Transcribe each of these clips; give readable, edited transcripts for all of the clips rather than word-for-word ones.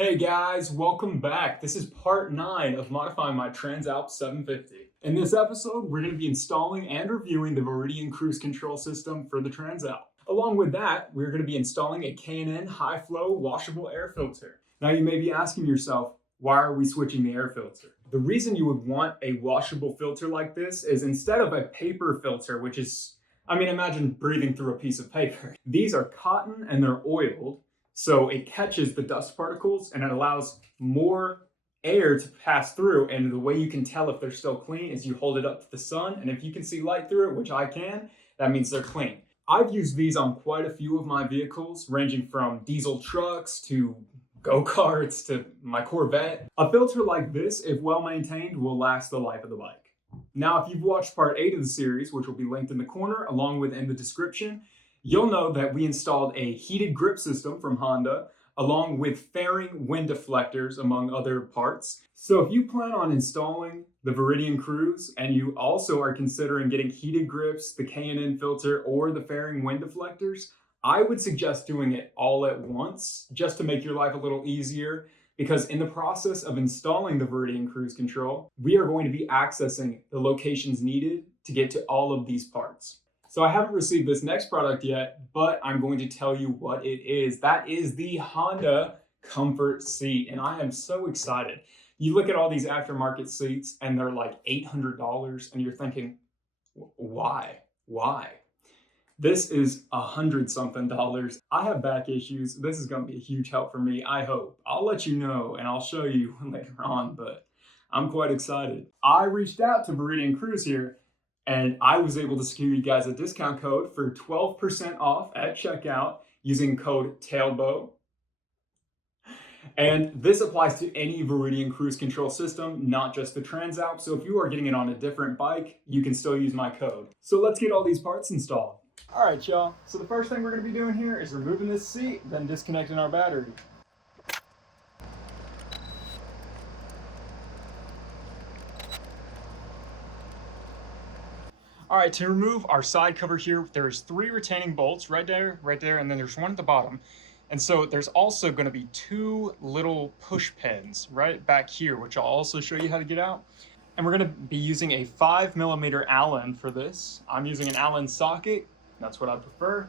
Hey guys, welcome back. This is part 9 of modifying my Transalp 750. In this episode, we're going to be installing and reviewing the Veridian Cruise Control system for the Transalp. Along with that, we're going to be installing a K&N high-flow washable air filter. Now you may be asking yourself, why are we switching the air filter? The reason you would want a washable filter like this is instead of a paper filter, which is, imagine breathing through a piece of paper. These are cotton and they're oiled. So it catches the dust particles and it allows more air to pass through. And the way you can tell if they're still clean is you hold it up to the sun. And if you can see light through it, which I can, that means they're clean. I've used these on quite a few of my vehicles, ranging from diesel trucks to go-karts to my Corvette. A filter like this, if well maintained, will last the life of the bike. Now, if you've watched part 8 of the series, which will be linked in the corner along with in the description, you'll know that we installed a heated grip system from Honda along with fairing wind deflectors among other parts. So if you plan on installing the Veridian Cruise and you also are considering getting heated grips, the K&N filter, or the fairing wind deflectors, I would suggest doing it all at once just to make your life a little easier, because in the process of installing the Veridian Cruise Control, we are going to be accessing the locations needed to get to all of these parts. So I haven't received this next product yet, but I'm going to tell you what it is. That is the Honda Comfort Seat, and I am so excited. You look at all these aftermarket seats and they're like $800 and you're thinking, why? Why? This is $100-something. I have back issues. This is going to be a huge help for me, I hope. I'll let you know and I'll show you later on, but I'm quite excited. I reached out to Veridian Cruise here, and I was able to secure you guys a discount code for 12% off at checkout using code Tailbo. And this applies to any Veridian Cruise Control system, not just the Transalp. So if you are getting it on a different bike, you can still use my code. So let's get all these parts installed. All right, y'all. So the first thing we're going to be doing here is removing this seat, then disconnecting our battery. All right, to remove our side cover here, there's 3 retaining bolts right there, and then there's one at the bottom. And so there's also going to be 2 little push pins right back here, which I'll also show you how to get out. And we're going to be using a 5mm Allen for this. I'm using an Allen socket. That's what I prefer.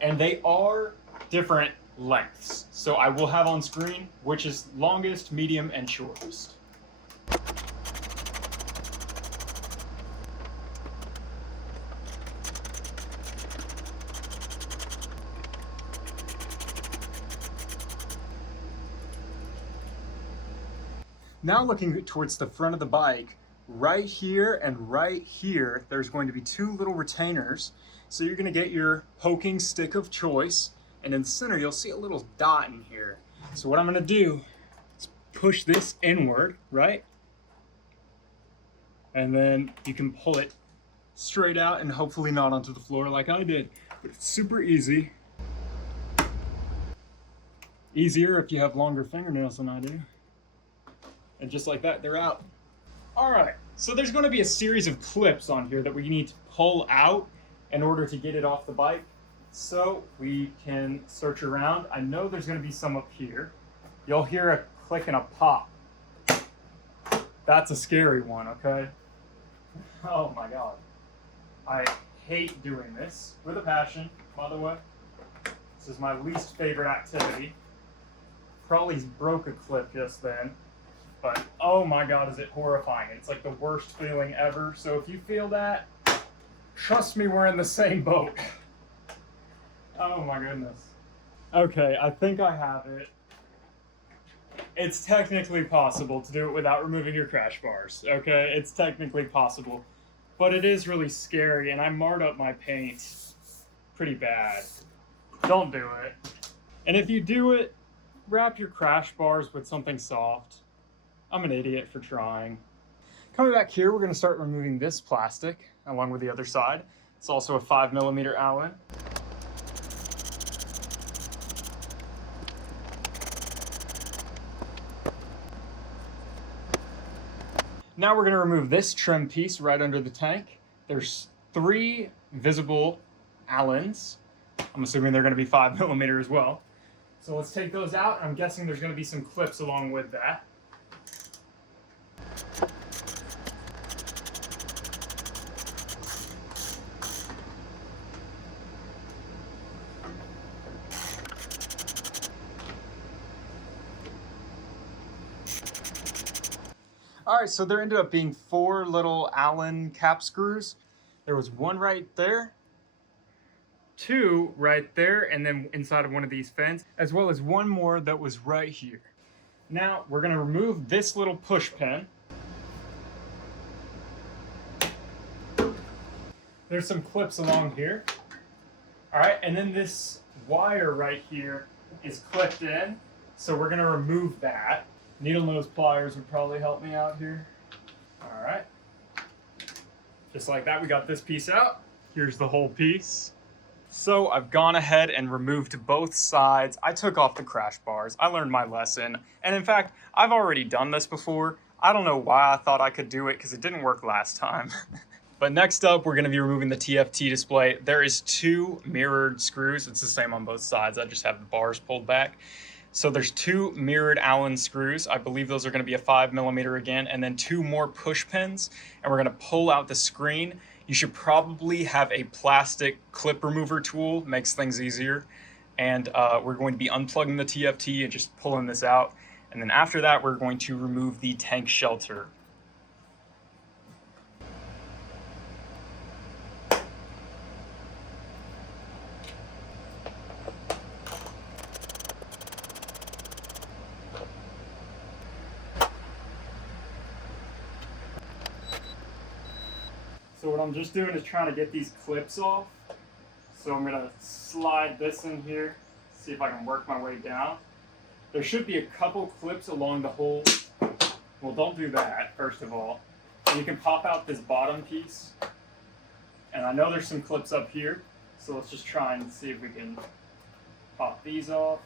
And they are different lengths. So I will have on screen which is longest, medium, and shortest. Now looking towards the front of the bike, right here and right here, there's going to be 2 little retainers. So you're going to get your poking stick of choice, and in the center you'll see a little dot in here. So what I'm going to do is push this inward, right? And then you can pull it straight out and hopefully not onto the floor like I did. But it's super easy. Easier if you have longer fingernails than I do. And just like that, they're out. All right, so there's going to be a series of clips on here that we need to pull out in order to get it off the bike. So we can search around. I know there's going to be some up here. You'll hear a click and a pop. That's a scary one, okay? Oh my God. I hate doing this with a passion, by the way. This is my least favorite activity. Probably broke a clip just then. But oh my God, is it horrifying. It's like the worst feeling ever. So if you feel that, trust me, we're in the same boat. Oh my goodness. Okay, I think I have it. It's technically possible to do it without removing your crash bars, okay? It's technically possible. But it is really scary, and I marred up my paint pretty bad. Don't do it. And if you do it, wrap your crash bars with something soft. I'm an idiot for trying. Coming back here, we're going to start removing this plastic along with the other side. It's also a 5mm Allen. Now we're going to remove this trim piece right under the tank. There's 3 visible Allens. I'm assuming they're going to be 5mm as well. So let's take those out, and I'm guessing there's going to be some clips along with that. All right, so there ended up being 4 little Allen cap screws. There was one right there, 2 right there, and then inside of one of these fins, as well as one more that was right here. Now, we're gonna remove this little push pin. There's some clips along here. All right, and then this wire right here is clipped in, so we're gonna remove that. Needle nose pliers would probably help me out here. All right. Just like that, we got this piece out. Here's the whole piece. So I've gone ahead and removed both sides. I took off the crash bars. I learned my lesson. And in fact, I've already done this before. I don't know why I thought I could do it because it didn't work last time. But next up, we're gonna be removing the TFT display. There is 2 mirrored screws. It's the same on both sides. I just have the bars pulled back. So there's 2 mirrored Allen screws. I believe those are gonna be a 5mm again, and then 2 more push pins, and we're gonna pull out the screen. You should probably have a plastic clip remover tool, makes things easier. And we're going to be unplugging the TFT and just pulling this out. And then after that, we're going to remove the tank shelter. So what I'm just doing is trying to get these clips off. So I'm gonna slide this in here, see if I can work my way down. There should be a couple clips along the whole, well, don't do that, first of all. And you can pop out this bottom piece. And I know there's some clips up here, so let's just try and see if we can pop these off.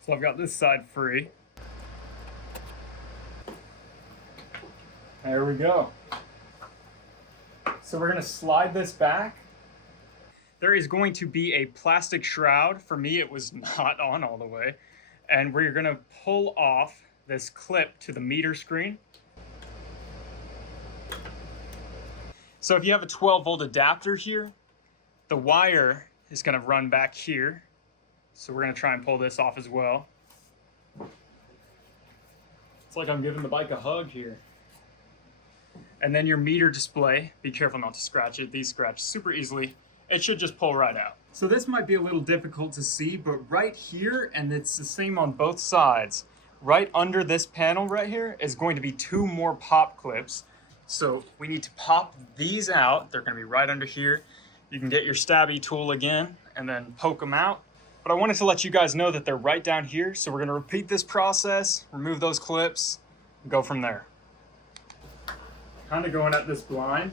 So I've got this side free. There we go. So we're gonna slide this back. There is going to be a plastic shroud. For me, it was not on all the way. And we're gonna pull off this clip to the meter screen. So if you have a 12-volt adapter here, the wire is gonna run back here. So we're gonna try and pull this off as well. It's like I'm giving the bike a hug here. And then your meter display, be careful not to scratch it. These scratch super easily. It should just pull right out. So this might be a little difficult to see, but right here, and it's the same on both sides, right under this panel right here is going to be 2 more pop clips. So we need to pop these out. They're gonna be right under here. You can get your stabby tool again and then poke them out. But I wanted to let you guys know that they're right down here. So we're gonna repeat this process, remove those clips, and go from there. Kind of going at this blind.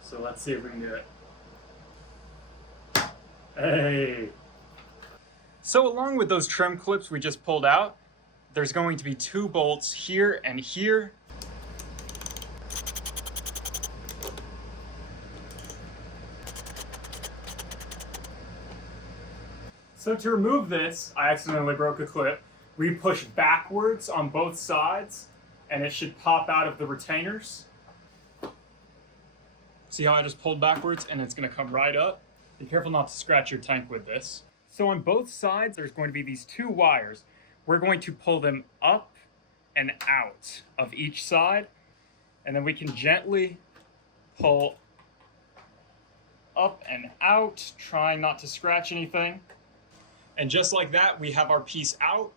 So let's see if we can do it. Hey. So along with those trim clips we just pulled out, there's going to be 2 bolts here and here. So to remove this, I accidentally broke a clip. We push backwards on both sides and it should pop out of the retainers. See how I just pulled backwards and it's gonna come right up? Be careful not to scratch your tank with this. So on both sides, there's going to be these 2 wires. We're going to pull them up and out of each side, and then we can gently pull up and out, trying not to scratch anything. And just like that, we have our piece out,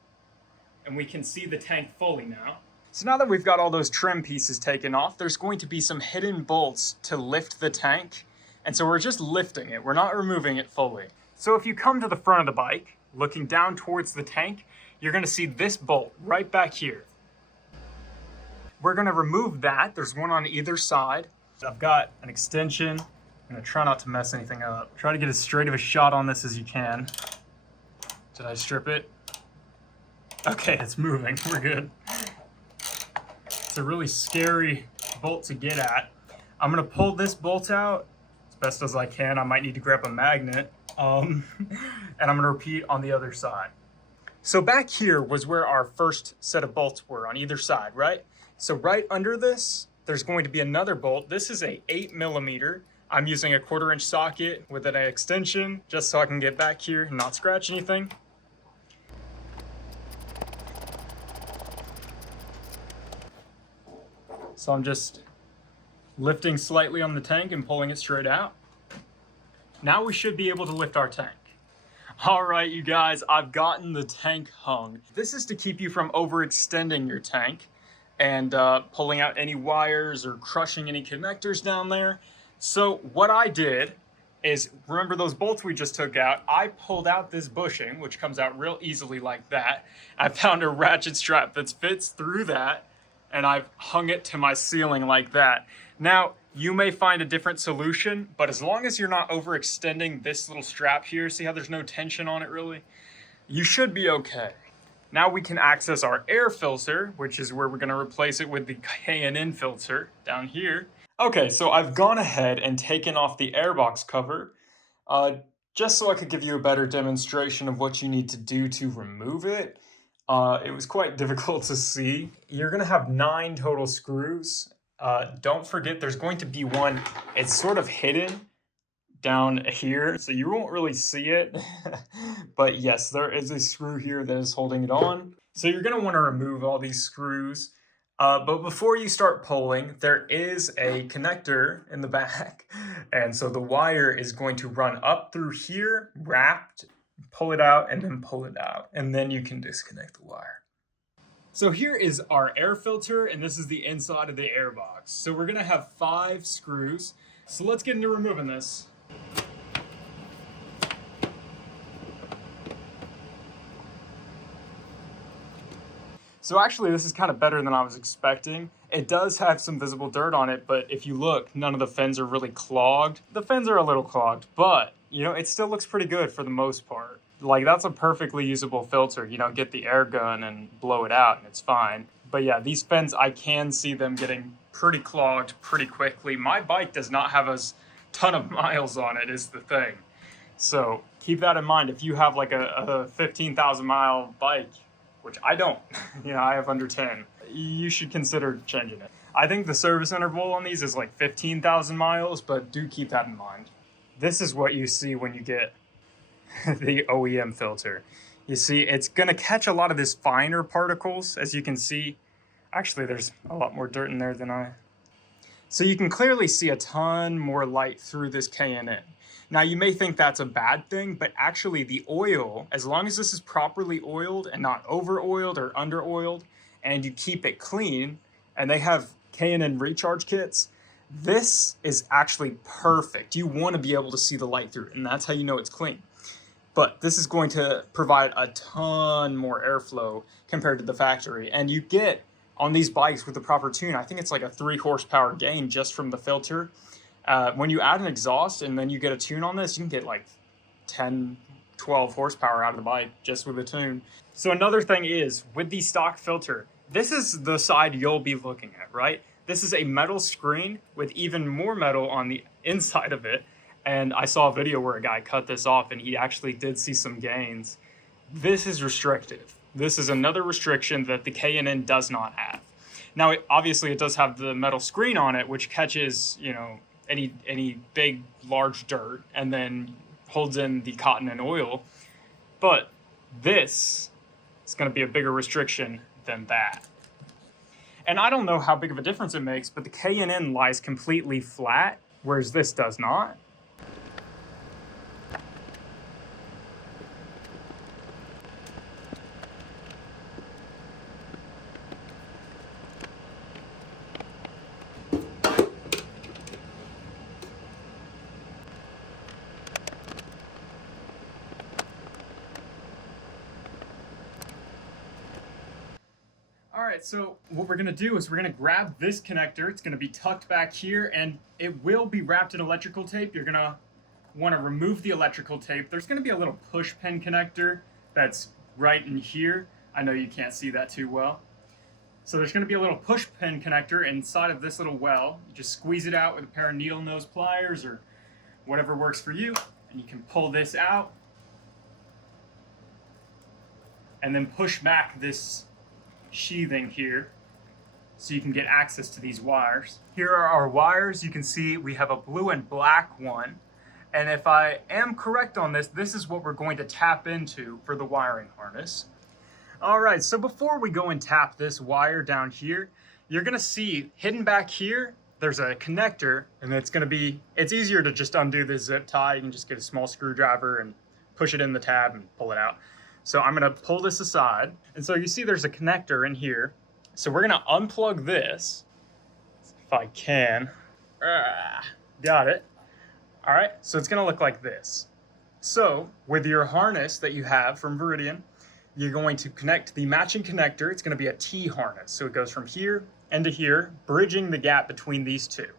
and we can see the tank fully now. So now that we've got all those trim pieces taken off, there's going to be some hidden bolts to lift the tank. And so we're just lifting it. We're not removing it fully. So if you come to the front of the bike, looking down towards the tank, you're gonna see this bolt right back here. We're gonna remove that. There's one on either side. I've got an extension. I'm gonna try not to mess anything up. Try to get as straight of a shot on this as you can. Did I strip it? Okay, it's moving. We're good. It's a really scary bolt to get at. I'm gonna pull this bolt out as best as I can. I might need to grab a magnet. And I'm gonna repeat on the other side. So back here was where our first set of bolts were on either side, right? So right under this, there's going to be another bolt. This is a 8mm. I'm using a 1/4 inch socket with an extension just so I can get back here and not scratch anything. So I'm just lifting slightly on the tank and pulling it straight out. Now we should be able to lift our tank. All right, you guys, I've gotten the tank hung. This is to keep you from overextending your tank and pulling out any wires or crushing any connectors down there. So what I did is, remember those bolts we just took out? I pulled out this bushing, which comes out real easily like that. I found a ratchet strap that fits through that, and I've hung it to my ceiling like that. Now, you may find a different solution, but as long as you're not overextending this little strap here, see how there's no tension on it really? You should be okay. Now we can access our air filter, which is where we're gonna replace it with the K&N filter down here. Okay, so I've gone ahead and taken off the airbox cover, just so I could give you a better demonstration of what you need to do to remove it. It was quite difficult to see. You're gonna have 9 total screws. Don't forget there's going to be one, it's sort of hidden down here, so you won't really see it. But yes, there is a screw here that is holding it on. So you're gonna wanna remove all these screws. But before you start pulling, there is a connector in the back. And so the wire is going to run up through here, wrapped, pull it out, and then pull it out. And then you can disconnect the wire. So here is our air filter, and this is the inside of the air box. So we're gonna have 5 screws. So let's get into removing this. So actually this is kind of better than I was expecting. It does have some visible dirt on it, but if you look, none of the fins are really clogged. The fins are a little clogged, but you know, it still looks pretty good for the most part. Like, that's a perfectly usable filter. You know, get the air gun and blow it out and it's fine. But yeah, these fins, I can see them getting pretty clogged pretty quickly. My bike does not have a ton of miles on it, is the thing. So keep that in mind. If you have like a 15,000 mile bike, which I don't, you know, I have under 10, you should consider changing it. I think the service interval on these is like 15,000 miles, but do keep that in mind. This is what you see when you get the OEM filter. You see, it's gonna catch a lot of this finer particles, as you can see. Actually, there's a lot more dirt in there than So you can clearly see a ton more light through this K&N. Now you may think that's a bad thing, but actually the oil, as long as this is properly oiled and not over-oiled or under-oiled, and you keep it clean, and they have K&N recharge kits, this is actually perfect. You want to be able to see the light through it, and that's how you know it's clean. But this is going to provide a ton more airflow compared to the factory. And you get, on these bikes with the proper tune, I think it's like a 3 horsepower gain just from the filter. When you add an exhaust and then you get a tune on this, you can get like 10, 12 horsepower out of the bike just with a tune. So another thing is, with the stock filter, this is the side you'll be looking at, right? This is a metal screen with even more metal on the inside of it. And I saw a video where a guy cut this off and he actually did see some gains. This is restrictive. This is another restriction that the K&N does not have. Now, obviously it does have the metal screen on it, which catches, you know, any big, large dirt and then holds in the cotton and oil. But this is gonna be a bigger restriction than that. And I don't know how big of a difference it makes, but the K&N lies completely flat, whereas this does not. Alright, so what we're going to do is we're going to grab this connector. It's going to be tucked back here, and it will be wrapped in electrical tape. You're going to want to remove the electrical tape. There's going to be a little push pin connector that's right in here. I know you can't see that too well. So there's going to be a little push pin connector inside of this little well. You just squeeze it out with a pair of needle nose pliers or whatever works for you, and you can pull this out and then push back this sheathing here so you can get access to these wires. Here are our wires. You can see we have a blue and black one, and if I am correct on this, this is what we're going to tap into for the wiring harness. All right, so before we go and tap this wire down here, you're gonna see hidden back here, there's a connector, and it's easier to just undo this zip tie. You can just get a small screwdriver and push it in the tab and pull it out. So I'm gonna pull this aside. And so you see there's a connector in here. So we're gonna unplug this, if I can. Got it. All right, so it's gonna look like this. So with your harness that you have from Veridian, you're going to connect the matching connector. It's going to be a T harness. So it goes from here and to here, bridging the gap between these two.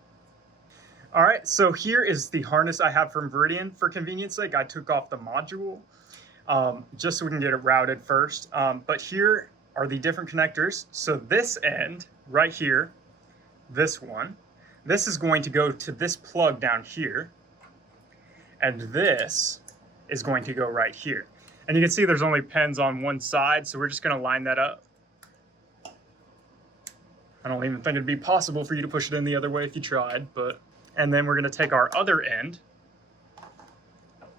All right, so here is the harness I have from Veridian. For convenience sake, I took off the module just so we can get it routed first. But here are the different connectors. So this end right here, this one, this is going to go to this plug down here. And this is going to go right here. And you can see there's only pins on one side, so we're just going to line that up. I don't even think it'd be possible for you to push it in the other way if you tried, but... And then we're going to take our other end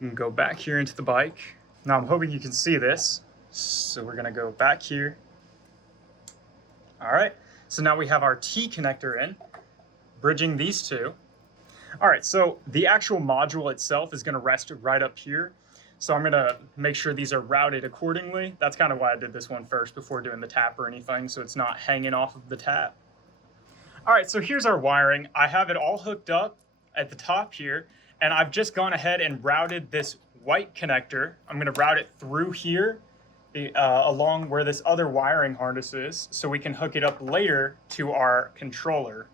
and go back here into the bike. Now I'm hoping you can see this. So we're going to go back here. All right, so now we have our T connector in, bridging these two. All right, so the actual module itself is going to rest right up here. So I'm gonna make sure these are routed accordingly. That's kind of why I did this one first before doing the tap or anything, so it's not hanging off of the tap. All right, so here's our wiring. I have it all hooked up at the top here, and I've just gone ahead and routed this white connector. I'm gonna route it through here, along where this other wiring harness is, so we can hook it up later to our controller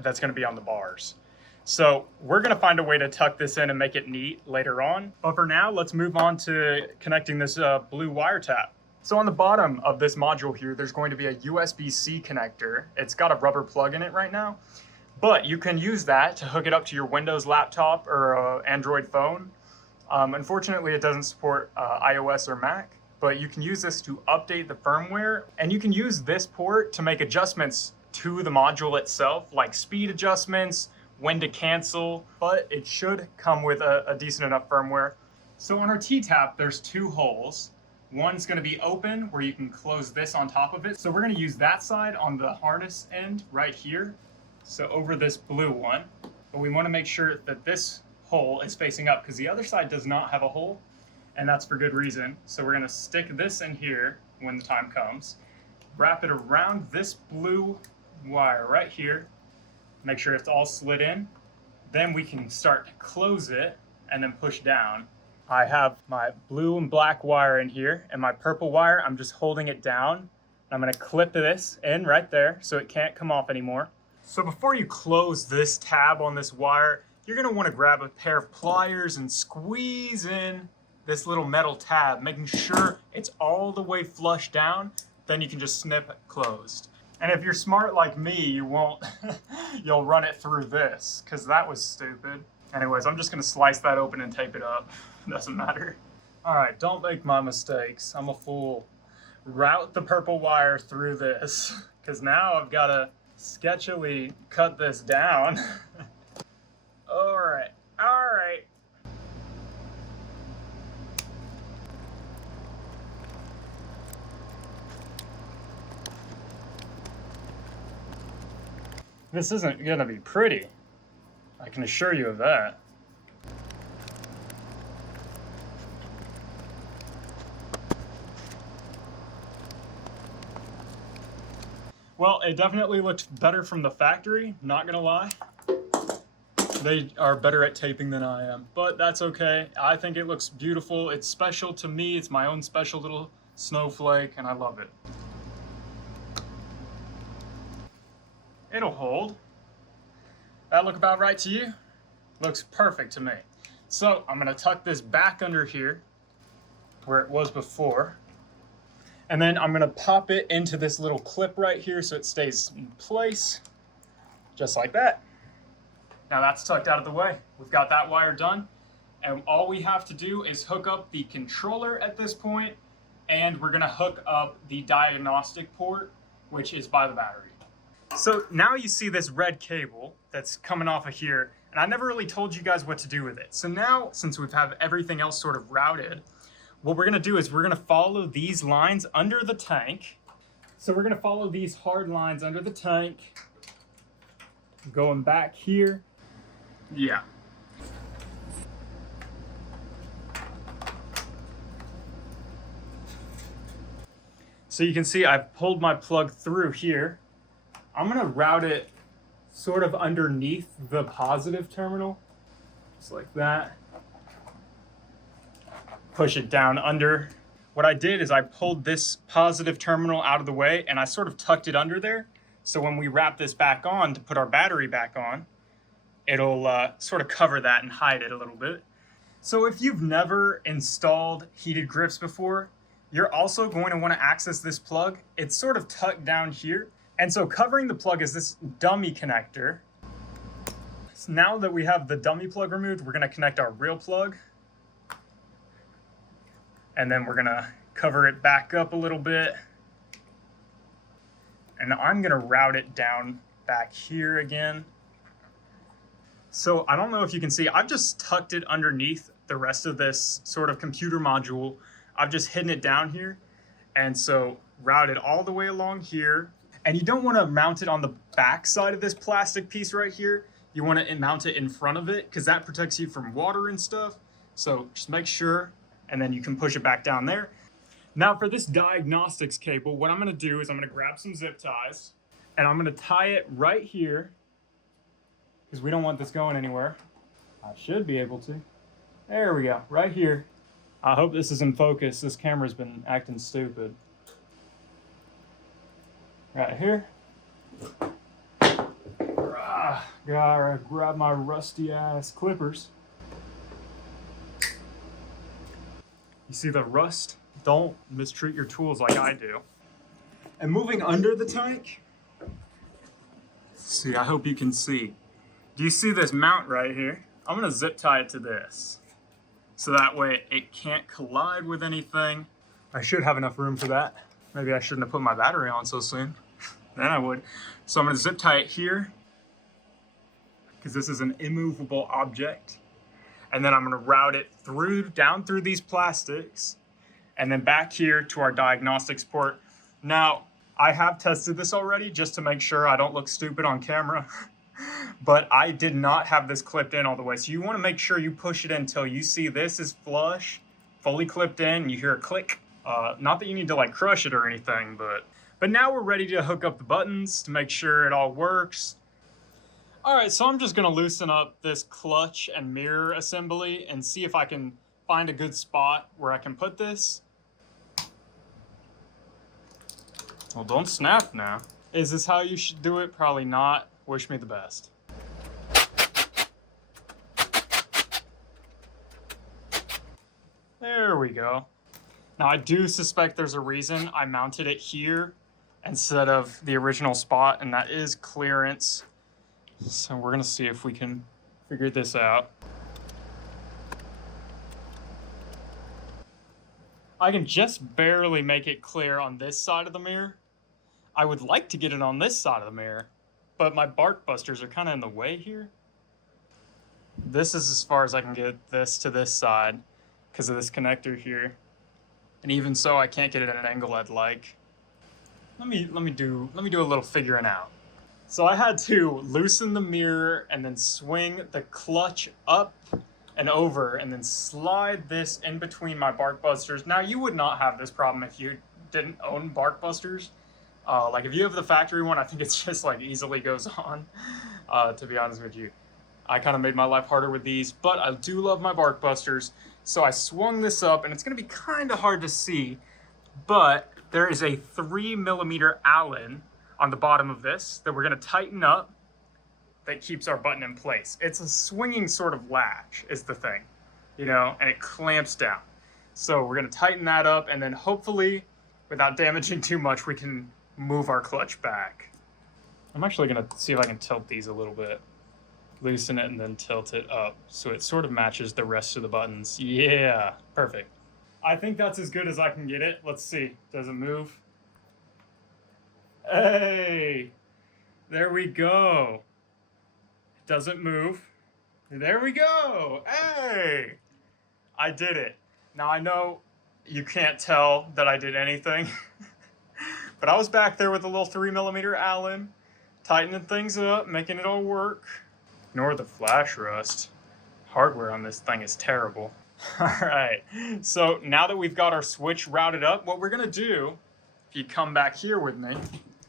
that's gonna be on the bars. So we're going to find a way to tuck this in and make it neat later on. But for now, let's move on to connecting this blue wire tap. So on the bottom of this module here, there's going to be a USB-C connector. It's got a rubber plug in it right now, but you can use that to hook it up to your Windows laptop or Android phone. Unfortunately, it doesn't support iOS or Mac, but you can use this to update the firmware, and you can use this port to make adjustments to the module itself, like speed adjustments, when to cancel, but it should come with a decent enough firmware. So on our T-tap, there's two holes. One's gonna be open where you can close this on top of it. So we're gonna use that side on the harness end right here. So over this blue one, but we wanna make sure that this hole is facing up because the other side does not have a hole, and that's for good reason. So we're gonna stick this in here when the time comes, wrap it around this blue wire right here, make sure it's all slid in. Then we can start to close it and then push down. I have my blue and black wire in here, and my purple wire, I'm just holding it down. I'm gonna clip this in right there so it can't come off anymore. So before you close this tab on this wire, you're gonna wanna grab a pair of pliers and squeeze in this little metal tab, making sure it's all the way flush down. Then you can just snip it closed. And if you're smart like me, you won't, you'll run it through this, because that was stupid. Anyways, I'm just gonna slice that open and tape it up. Doesn't matter. All right, don't make my mistakes. I'm a fool. Route the purple wire through this, because now I've gotta sketchily cut this down. All right. This isn't gonna be pretty. I can assure you of that. Well, it definitely looked better from the factory, not gonna lie. They are better at taping than I am, but that's okay. I think it looks beautiful. It's special to me. It's my own special little snowflake, and I love it. It'll hold. That look about right to you? Looks perfect to me. So I'm gonna tuck this back under here where it was before. And then I'm gonna pop it into this little clip right here so it stays in place, just like that. Now that's tucked out of the way. We've got that wire done. And all we have to do is hook up the controller at this point, and we're gonna hook up the diagnostic port, which is by the battery. So now you see this red cable that's coming off of here, and I never really told you guys what to do with it. So now, since we've have everything else sort of routed, what we're gonna do is we're gonna follow these lines under the tank. So we're gonna follow these hard lines under the tank, going back here. Yeah. So you can see I've pulled my plug through here. I'm gonna route it sort of underneath the positive terminal, just like that. Push it down under. What I did is I pulled this positive terminal out of the way and I sort of tucked it under there. So when we wrap this back on to put our battery back on, it'll sort of cover that and hide it a little bit. So if you've never installed heated grips before, you're also going to want to access this plug. It's sort of tucked down here. And so covering the plug is this dummy connector. So now that we have the dummy plug removed, we're going to connect our real plug. And then we're going to cover it back up a little bit. And I'm going to route it down back here again. So I don't know if you can see, I've just tucked it underneath the rest of this sort of computer module. I've just hidden it down here. And so route it all the way along here. And you don't want to mount it on the back side of this plastic piece right here. You want to mount it in front of it because that protects you from water and stuff. So just make sure, and then you can push it back down there. Now for this diagnostics cable, what I'm going to do is I'm going to grab some zip ties and I'm going to tie it right here because we don't want this going anywhere. I should be able to. There we go, right here. I hope this is in focus. This camera's been acting stupid. Right here. Gotta grab my rusty ass clippers. You see the rust? Don't mistreat your tools like I do. And moving under the tank. See, I hope you can see. Do you see this mount right here? I'm gonna zip tie it to this. So that way it can't collide with anything. I should have enough room for that. Maybe I shouldn't have put my battery on so soon. Then I would. So I'm gonna zip tie it here because this is an immovable object. And then I'm gonna route it down through these plastics and then back here to our diagnostics port. Now, I have tested this already just to make sure I don't look stupid on camera, but I did not have this clipped in all the way. So you wanna make sure you push it in until you see this is flush, fully clipped in, and you hear a click. Not that you need to like crush it or anything, but now we're ready to hook up the buttons to make sure it all works. All right, so I'm just gonna loosen up this clutch and mirror assembly and see if I can find a good spot where I can put this. Well, don't snap now. Is this how you should do it? Probably not. Wish me the best. There we go. Now I do suspect there's a reason I mounted it here instead of the original spot, and that is clearance. So we're gonna see if we can figure this out. I can just barely make it clear on this side of the mirror. I would like to get it on this side of the mirror, but my BARKBUSTERs are kind of in the way here. This is as far as I can get this to this side because of this connector here. And even so, I can't get it at an angle I'd like. Let me do a little figuring out. So I had to loosen the mirror and then swing the clutch up and over and then slide this in between my BARKBUSTERs. Now you would not have this problem if you didn't own BARKBUSTERs. Like if you have the factory one, I think it's just like easily goes on, to be honest with you. I kind of made my life harder with these, but I do love my BARKBUSTERs. So I swung this up and it's gonna be kind of hard to see, but there is a 3mm Allen on the bottom of this that we're gonna tighten up that keeps our button in place. It's a swinging sort of latch is the thing, you know, and it clamps down. So we're gonna tighten that up and then hopefully without damaging too much, we can move our clutch back. I'm actually gonna see if I can tilt these a little bit. Loosen it and then tilt it up so it sort of matches the rest of the buttons. Yeah, perfect. I think that's as good as I can get it. Let's see, does it move? Hey, there we go. It doesn't move. There we go, hey! I did it. Now I know you can't tell that I did anything, but I was back there with a little 3mm Allen, tightening things up, making it all work. Ignore the flash rust. Hardware on this thing is terrible. All right, so now that we've got our switch routed up, what we're gonna do, if you come back here with me,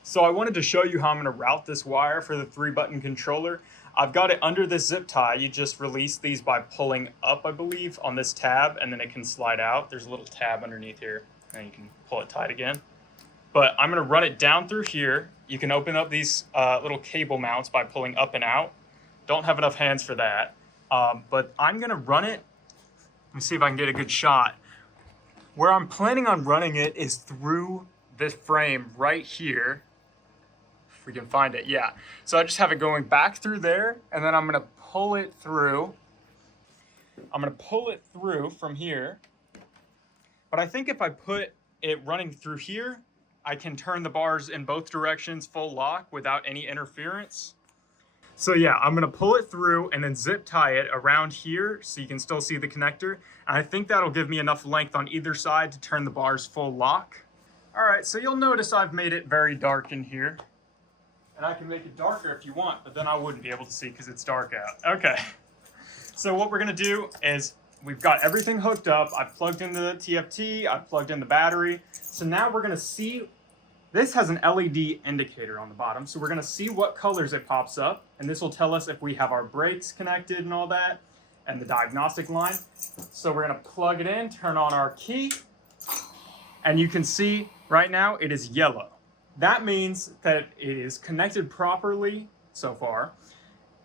so I wanted to show you how I'm gonna route this wire for the 3-button controller. I've got it under this zip tie. You just release these by pulling up, I believe, on this tab, and then it can slide out. There's a little tab underneath here, and you can pull it tight again. But I'm gonna run it down through here. You can open up these little cable mounts by pulling up and out. Don't have enough hands for that. But I'm gonna run it. Let me see if I can get a good shot. Where I'm planning on running it is through this frame right here. If we can find it, yeah. So I just have it going back through there, and then I'm gonna pull it through. I'm gonna pull it through from here. But I think if I put it running through here, I can turn the bars in both directions full lock without any interference. So yeah, I'm gonna pull it through and then zip tie it around here so you can still see the connector. And I think that'll give me enough length on either side to turn the bars full lock. All right, so you'll notice I've made it very dark in here. And I can make it darker if you want, but then I wouldn't be able to see because it's dark out. Okay, so what we're gonna do is we've got everything hooked up. I've plugged in the TFT, I've plugged in the battery. So now we're gonna see, this has an LED indicator on the bottom. So we're gonna see what colors it pops up. And this will tell us if we have our brakes connected and all that, and the diagnostic line. So we're gonna plug it in, turn on our key, and you can see right now it is yellow. That means that it is connected properly so far.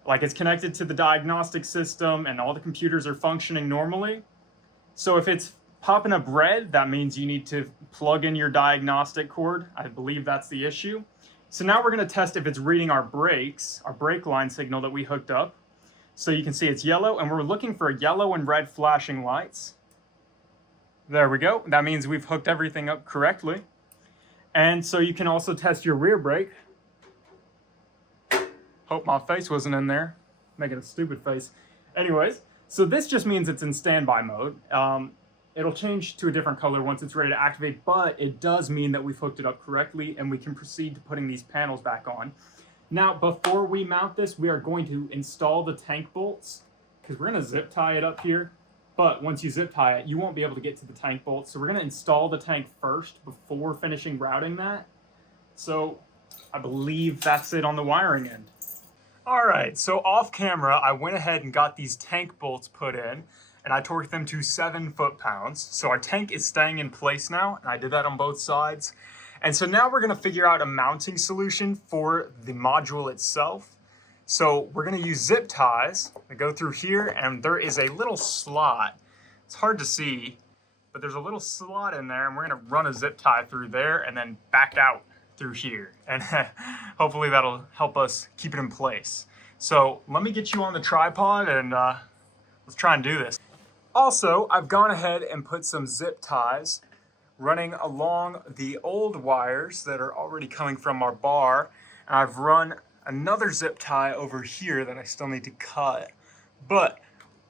Like it's connected to the diagnostic system and all the computers are functioning normally. So if it's popping up red, that means you need to plug in your diagnostic cord. I believe that's the issue. So now we're gonna test if it's reading our brakes, our brake line signal that we hooked up. So you can see it's yellow, and we're looking for yellow and red flashing lights. There we go. That means we've hooked everything up correctly. And so you can also test your rear brake. Hope my face wasn't in there, making a stupid face. Anyways, so this just means it's in standby mode. It'll change to a different color once it's ready to activate, but it does mean that we've hooked it up correctly and we can proceed to putting these panels back on. Now, before we mount this, we are going to install the tank bolts because we're gonna zip tie it up here. But once you zip tie it, you won't be able to get to the tank bolts. So we're gonna install the tank first before finishing routing that. So I believe that's it on the wiring end. All right, so off camera, I went ahead and got these tank bolts put in, and I torqued them to 7 foot-pounds. So our tank is staying in place now, and I did that on both sides. And so now we're gonna figure out a mounting solution for the module itself. So we're gonna use zip ties that go through here, and there is a little slot. It's hard to see, but there's a little slot in there, and we're gonna run a zip tie through there and then back out through here. And hopefully that'll help us keep it in place. So let me get you on the tripod and let's try and do this. Also, I've gone ahead and put some zip ties running along the old wires that are already coming from our bar. And I've run another zip tie over here that I still need to cut. But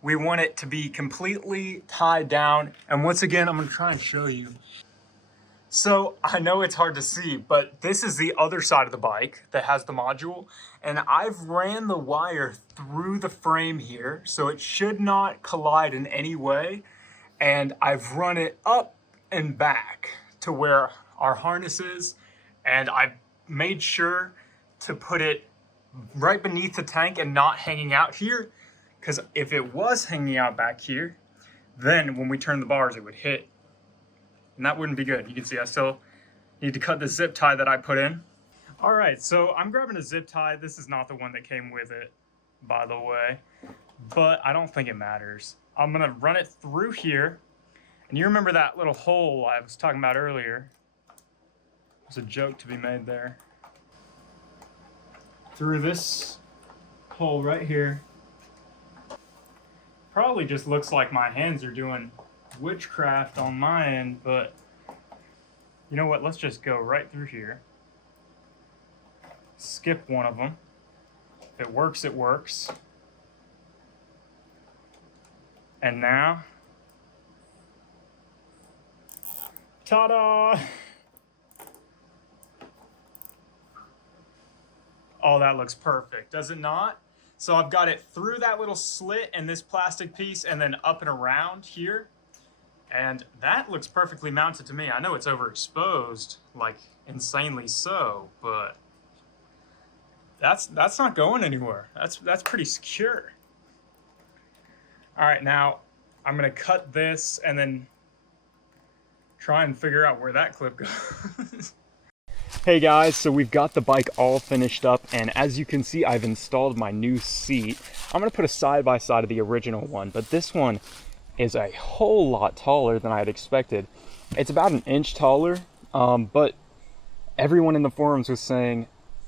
we want it to be completely tied down. And once again, I'm gonna try and show you. So I know it's hard to see, but this is the other side of the bike that has the module. And I've ran the wire through the frame here, so it should not collide in any way. And I've run it up and back to where our harness is. And I've made sure to put it right beneath the tank and not hanging out here. Because if it was hanging out back here, then when we turn the bars, it would hit. And that wouldn't be good. You can see I still need to cut the zip tie that I put in. All right, so I'm grabbing a zip tie. This is not the one that came with it, by the way, but I don't think it matters. I'm gonna run it through here. And you remember that little hole I was talking about earlier? There's a joke to be made there. Through this hole right here. Probably just looks like my hands are doing witchcraft on my end, but you know what? Let's just go right through here. Skip one of them. If it works, it works. And now, ta-da! Oh, that looks perfect, does it not? So I've got it through that little slit and this plastic piece and then up and around here. And that looks perfectly mounted to me. I know it's overexposed, like insanely so, but that's not going anywhere. That's pretty secure. All right, now I'm gonna cut this and then try and figure out where that clip goes. Hey guys, so we've got the bike all finished up, and as you can see, I've installed my new seat. I'm gonna put a side-by-side of the original one, but this one is a whole lot taller than I had expected. It's about an inch taller, but everyone in the forums was saying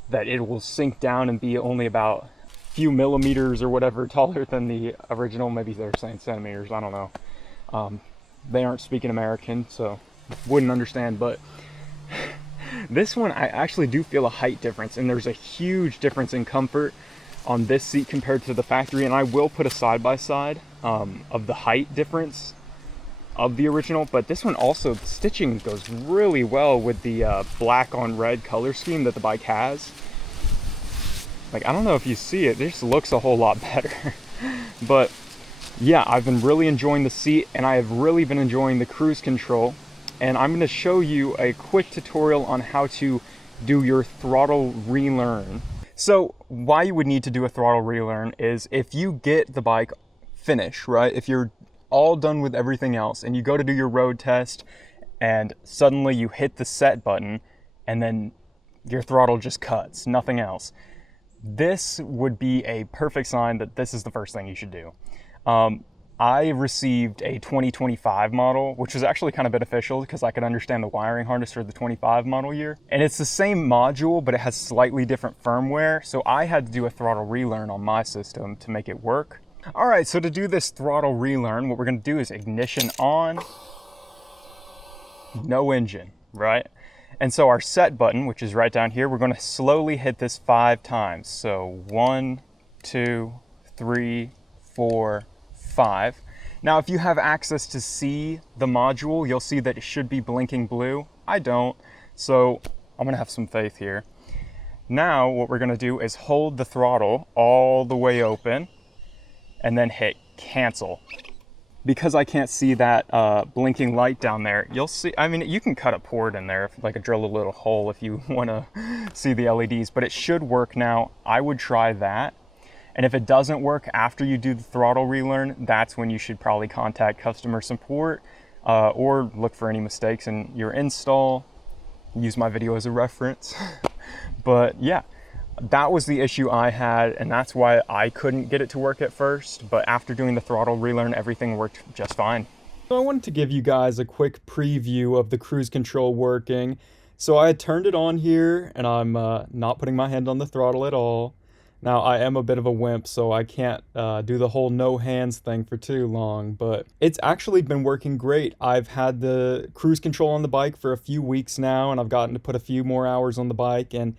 that it will sink down and be only about a few millimeters or whatever taller than the original. Maybe they're saying centimeters, I don't know. They aren't speaking American, so wouldn't understand, but this one, I actually do feel a height difference, and there's a huge difference in comfort on this seat compared to the factory, and I will put a side-by-side of the height difference of the original, but this one also, the stitching goes really well with the black on red color scheme that the bike has. Like, I don't know if you see it, this looks a whole lot better. But yeah, I've been really enjoying the seat, and I have really been enjoying the cruise control. And I'm going to show you a quick tutorial on how to do your throttle relearn. So why you would need to do a throttle relearn is if you get the bike finished, right? If you're all done with everything else and you go to do your road test and suddenly you hit the set button and then your throttle just cuts, nothing else. This would be a perfect sign that this is the first thing you should do. I received a 2025 model, which was actually kind of beneficial because I could understand the wiring harness for the 25 model year. And it's the same module, but it has slightly different firmware. So I had to do a throttle relearn on my system to make it work. All right, so to do this throttle relearn, what we're gonna do is ignition on, no engine, right? And so our set button, which is right down here, we're gonna slowly hit this 5 times. So 1, 2, 3, 4, 5. Now, if you have access to see the module, you'll see that it should be blinking blue. I don't, so I'm gonna have some faith here. Now, what we're gonna do is hold the throttle all the way open and then hit cancel. Because I can't see that blinking light down there, you'll see, I mean, you can cut a port in there, like drill a little hole if you wanna see the LEDs, but it should work now. I would try that. And if it doesn't work after you do the throttle relearn, that's when you should probably contact customer support or look for any mistakes in your install. Use my video as a reference. But yeah, that was the issue I had, and that's why I couldn't get it to work at first. But after doing the throttle relearn, everything worked just fine. So I wanted to give you guys a quick preview of the cruise control working. So I had turned it on here, and I'm not putting my hand on the throttle at all. Now, I am a bit of a wimp, so I can't do the whole no hands thing for too long, but it's actually been working great. I've had the cruise control on the bike for a few weeks now, and I've gotten to put a few more hours on the bike, and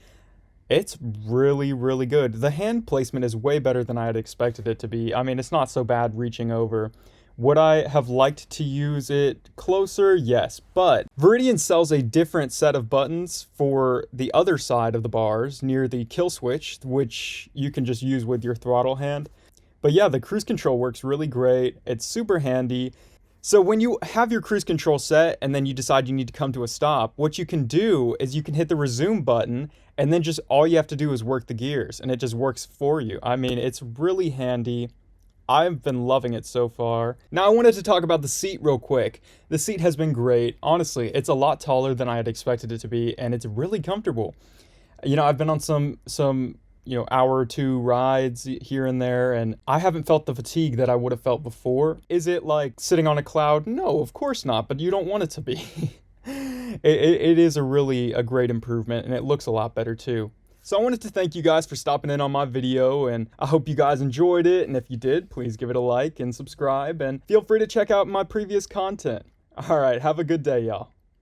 it's really, really good. The hand placement is way better than I had expected it to be. I mean, it's not so bad reaching over. Would I have liked to use it closer? Yes, but Veridian sells a different set of buttons for the other side of the bars near the kill switch, which you can just use with your throttle hand. But yeah, the cruise control works really great. It's super handy. So when you have your cruise control set and then you decide you need to come to a stop, what you can do is you can hit the resume button and then just all you have to do is work the gears and it just works for you. I mean, it's really handy. I've been loving it so far. Now I wanted to talk about the seat real quick. The seat has been great. Honestly, it's a lot taller than I had expected it to be, and it's really comfortable. You know, I've been on some hour or two rides here and there, and I haven't felt the fatigue that I would have felt before. Is it like sitting on a cloud? No, of course not, but you don't want it to be. it is a great improvement, and it looks a lot better too. So I wanted to thank you guys for stopping in on my video, and I hope you guys enjoyed it, and if you did, please give it a like and subscribe, and feel free to check out my previous content. Alright, have a good day, y'all.